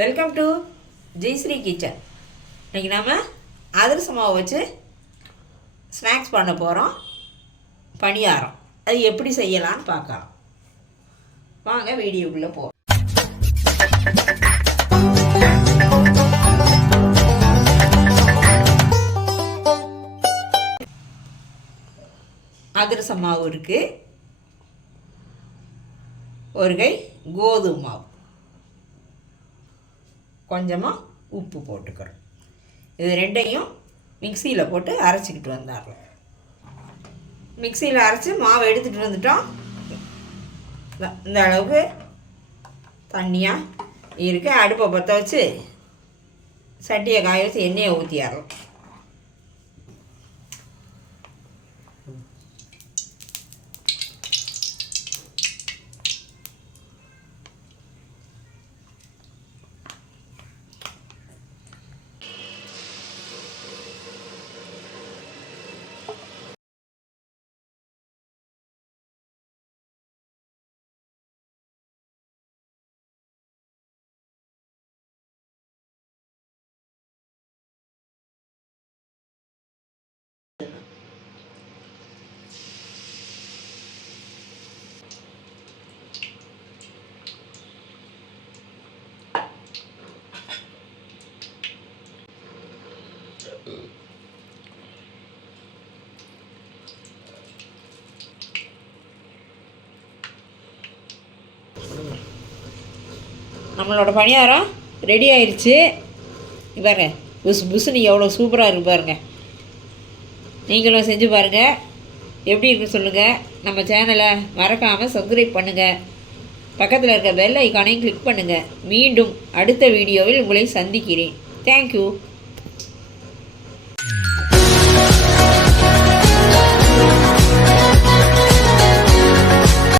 Welcome to Jayashree kitchen. இன்றைக்கி நம்ம அதிரச மாவு வச்சு ஸ்நாக்ஸ் பண்ண போகிறோம். பணியாரம் அது எப்படி செய்யலான்னு பார்க்கலாம். வாங்க வீடியோக்குள்ளே போகிறோம். அதிரச மாவு இருக்குது, ஒரு கை கோதுமை மாவு, கொஞ்சமாக உப்பு போட்டுக்கிறோம். இது ரெண்டையும் மிக்சியில் போட்டு அரைச்சிக்கிட்டு வந்துடலாம். மிக்சியில் அரைச்சி மாவை எடுத்துகிட்டு வந்துட்டோம். இந்த அளவுக்கு தண்ணியாக இருக்குது. அடுப்பை பற்ற வச்சு சட்டியை காய வச்சு எண்ணெயை ஊற்றிடலாம். நம்மளோட பணியாரம் ரெடி ஆயிடுச்சு. பாருங்க, புஸ்ஸுன்னு எவ்வளோ சூப்பராக இருக்கு பாருங்க. நீங்களும் செஞ்சு பாருங்கள், எப்படி இருக்குன்னு சொல்லுங்கள். நம்ம சேனலை மறக்காமல் சப்ஸ்கிரைப் பண்ணுங்கள். பக்கத்தில் இருக்க பெல் ஐக்கானையும் கிளிக் பண்ணுங்கள். மீண்டும் அடுத்த வீடியோவில் உங்களை சந்திக்கிறேன். தேங்க்யூ.